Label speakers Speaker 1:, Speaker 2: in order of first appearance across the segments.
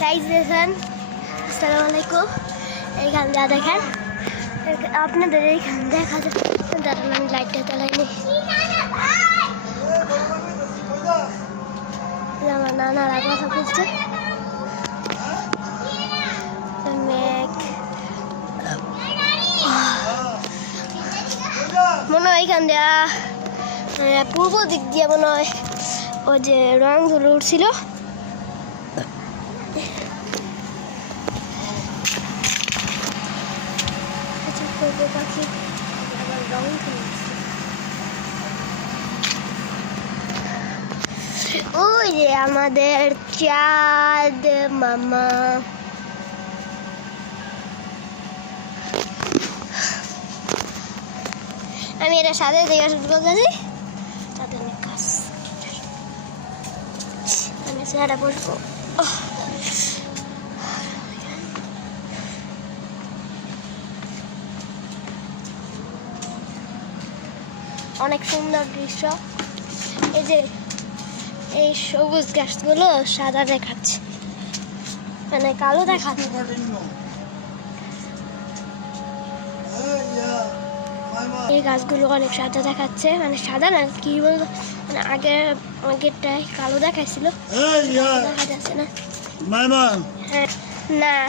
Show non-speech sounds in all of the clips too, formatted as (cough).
Speaker 1: দেখেন, আসসালামু আলাইকুম। এইখান যা দেখেন, আপনাদের এইখান দেখা যায় দাঁড়ান আমি লাইটটা চালাইনি আমার নানারা কথা বলছে। মনে হয় এইখান দিয়া পূর্ব দিক দিয়ে মনে হয় ওই যে রং ধরে উঠছিল পূর্ব পাখি আবার রং উঠছে। ওই যে আমাদের চাঁদ মামা। আমি এটা সাথে দেখা শুরু করতেছি তাতে অনেক কাজ। আমি চেহারা বসবো অনেক সুন্দর দৃশ্য। এই যে এই সবুজ গাছগুলো সাদা দেখাচ্ছে। মানে কালো দেখাচ্ছে। এই গাছগুলো অনেক সাদা দেখাচ্ছে। মানে সাদা না কি বলব? মানে আগে আগেরটাই কালো দেখাচ্ছিল দেখা যাচ্ছে না। হ্যাঁ না।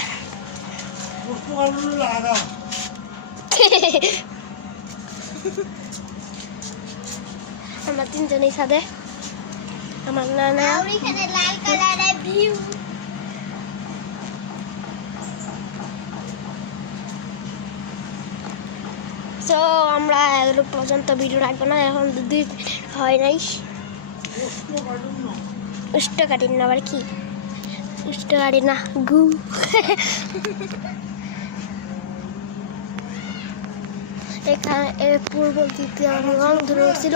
Speaker 1: (laughs) আমরা তিনজনেই সাদে আমার নানা।
Speaker 2: এখানে লাল কালারের ভিউ
Speaker 1: তো আমরা এগুলো পর্যন্ত ভিডিও রাখব না এখন হয় নাই। উষ্টকাঠিন না আবার কি? উষ্টকাঠি না গু। এখানে পূর্ব দিক দিয়ে রং ধরে উঠছিল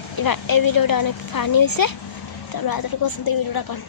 Speaker 1: এই ভিডিওটা অনেক ফানি হয়েছে। তো আমরা এত পর্যন্ত ভিডিওটা রাখলাম